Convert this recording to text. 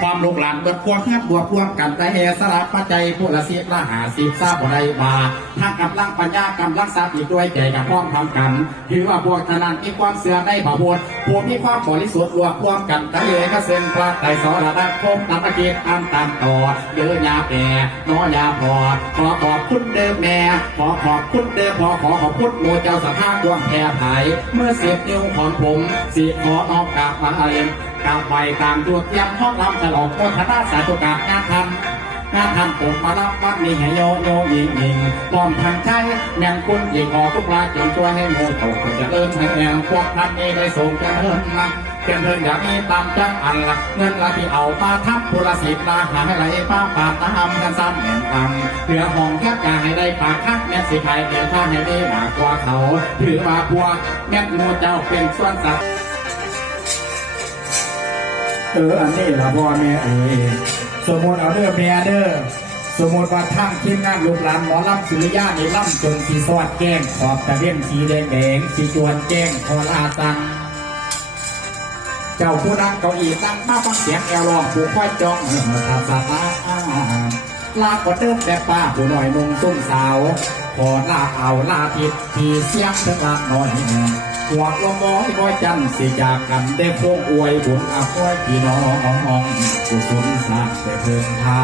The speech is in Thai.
ความลูกหลานเบิดพวกเพื่อนบวกรวมกันแต่เฮสลับปัจจัยผู้ละสิบละหาสิบทราบบ่ได้บาทั้งกำลังปัญญากำลังทรัพย์อีกด้วยใจกับพ้องทำกันถือว่าพวกทนันมีความเสื่อในพระพุทธผู้มีความบริสุทธิ์รวมรวมกันแต่เฮก็เส้นพระไตรสรณคมตามเกียรติตามต่อเดือยาแปรน้อยาพอขอขอบคุณเดิมแม่ขอขอบคุณเดิมขอขอบคุณโมเจ้าสถานดวงแพรไผ่เมื่อเสียบนิ้วของผมสิขอน้อมกราบมาเองกราบไปตามตัวเทียมห้องลำตลอดโคตรนาสาธุการงานทำผมมารับวัดนี้ให้โยยิงพร้อมทางใจแม่งคุณยิ่งขอทุกราจงช่วยให้โมตกจะเริ่มให้แองพวกท่านนี้ได้ส่งจะเริ่มมาเพียงเพิ่งอยากมีตามจังอันละเงินละที่เอามาทับผู้ละสิบลาหาให้ไหลป้าปาดตามกันซ้ำแห่งตังเพื่อห้องแคบกาให้ได้ปากคักแม่สิใครเดินข้าให้ได้หนากว่าเขาถือว่าพวกแม่โมเจ้าเป็นส่วนสัตว์อันนี้ละพ่อแม่สมมติเอาเด้อแม่เด้อสมมติว่าทั้งทีมงานลูกหลานหมอลำสุริยาในลำจนสีสวัสดแก้งขอบตะเวียนสีแดงสีจวนแก้งคอลาตังเจ้าผู้นั่งเก้าอี้ตั้งมาฟังเสียงแอลลองผู้ค่อยจ้องทับสาตาลากกว่าเดิมแต่ป้าผู้หน่อยนุ่งตุ้มสาวขอลาเอาลาผิดที่เสียงเถิดลาหน่อยหัวลมม้อยม้อยจันสิจากกันได้พวงอวยบุญอาภวยพี่น้องกุศลสร้างแต่เพิ่งพา